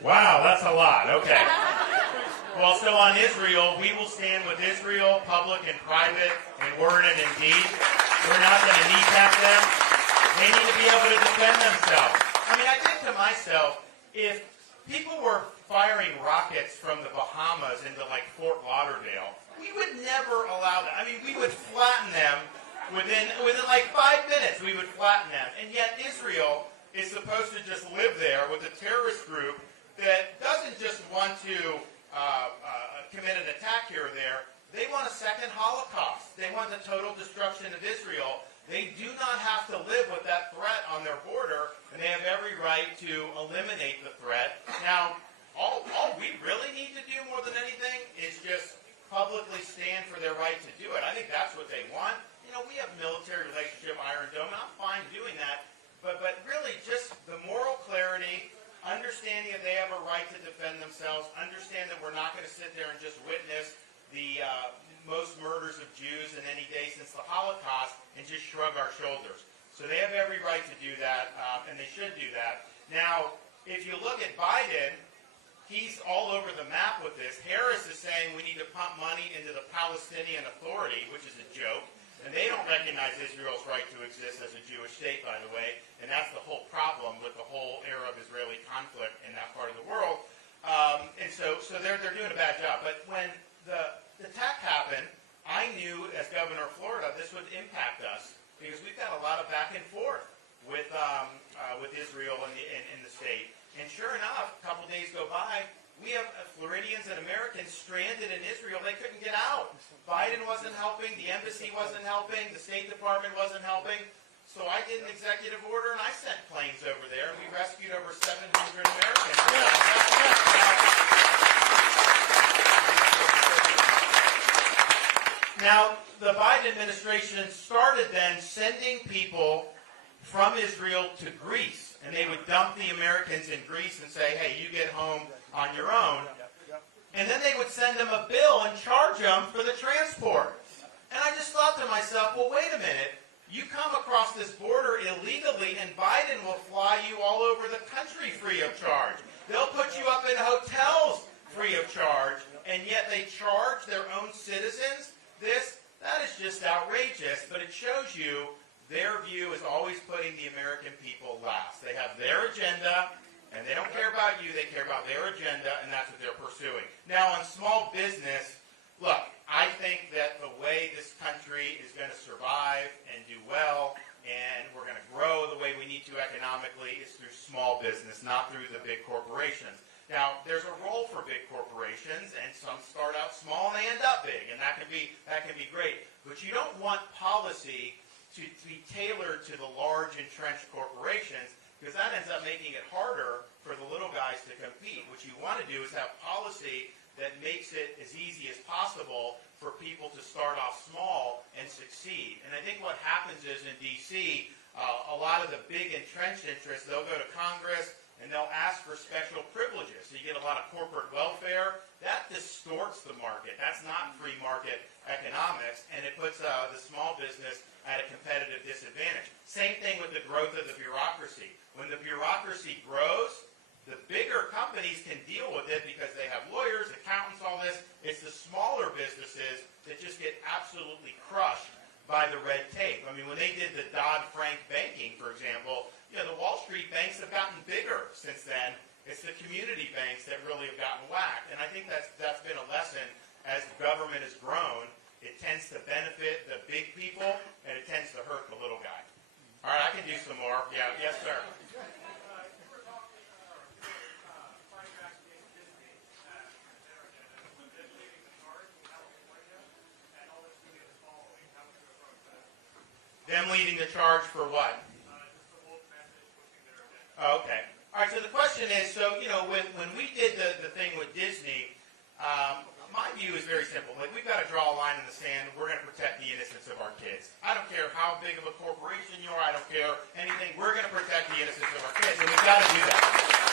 Wow, that's a lot. Okay. Well, so on Israel, we will stand with Israel, public and private, in word and in deed. We're not going to kneecap them. They need to be able to defend themselves. I mean, I think to myself, if people were firing rockets from the Bahamas into like Fort Lauderdale, we would never allow that. I mean, we would flatten them within like 5 minutes. We would flatten them. And yet Israel is supposed to just live there with a terrorist group that doesn't just want to commit an attack here or there. They want a second Holocaust. They want the total destruction of Israel. They do not have to live with that threat on their border, and they have every right to eliminate the threat. Now, all we really need to do more than anything is just publicly stand for their right to do it. I think that's what they want. You know, we have military relationship, Iron Dome, and I'm fine doing that. But really just the moral clarity, understanding that they have a right to defend themselves, understand that we're not going to sit there and just witness the most murders of Jews in any day since the Holocaust and just shrug our shoulders. So they have every right to do that, and they should do that. Now, if you look at Biden, he's all over the map with this. Harris is saying we need to pump money into the Palestinian Authority, which is a joke. And they don't recognize Israel's right to exist as a Jewish state, by the way. And that's the whole problem with the whole Arab-Israeli conflict in that part of the world. And so they're doing a bad job. But when the attack happened, I knew as governor of Florida this would impact us because we've got a lot of back and forth with Israel in the state. And sure enough, a couple days go by, we have Floridians and Americans stranded in Israel. They couldn't get out. Biden wasn't helping. The embassy wasn't helping. The State Department wasn't helping. So I did an executive order, and I sent planes over there, and we rescued over 700 Americans. Now, the Biden administration started then sending people from Israel to Greece, and they would dump the Americans in Greece and say, hey, you get home on your own. And then they would send them a bill and charge them for the transport. And I just thought to myself, well, wait a minute. You come across this border illegally, and Biden will fly you all over the country free of charge. They'll put you up in hotels free of charge, and yet they charge their own citizens this? That is just outrageous, but it shows you their view is always putting the American people last. They have their agenda, and they don't care about you, they care about their agenda, and that's what they're pursuing. Now, on small business, look, I think that the way this country is going to survive and do well, and we're going to grow the way we need to economically, is through small business, not through the big corporations. Now, there's a role for big corporations, and some start out small and they end up big, and that can be great. But you don't want policy to be tailored to the large entrenched corporations, because that ends up making it harder for the little guys to compete. What you want to do is have policy that makes it as easy as possible for people to start off small and succeed. And I think what happens is in D.C., a lot of the big entrenched interests, they'll go to Congress and they'll ask for special privileges. So you get a lot of corporate welfare. That distorts the market. That's not free market economics, and it puts the small business at a competitive disadvantage. Same thing with the growth of the bureaucracy. When the bureaucracy grows, the bigger companies can deal with it because they have lawyers, accountants, all this. It's the smaller businesses that just get absolutely crushed by the red tape. I mean, when they did the Dodd-Frank banking, for example, the Wall Street banks have gotten bigger since then. It's the community banks that really have gotten whacked. And I think that's been a lesson as government has grown. It tends to benefit the big people, and it tends to hurt the little guy. All right, I can do some more. Yeah, yes, sir. Them leading the charge for what? Oh, okay. All right, so the question is, when we did the thing with Disney, my view is very simple. Like, we've got to draw a line in the sand. We're going to protect the innocence of our kids. I don't care how big of a corporation you are. I don't care anything. We're going to protect the innocence of our kids, and we've got to do that.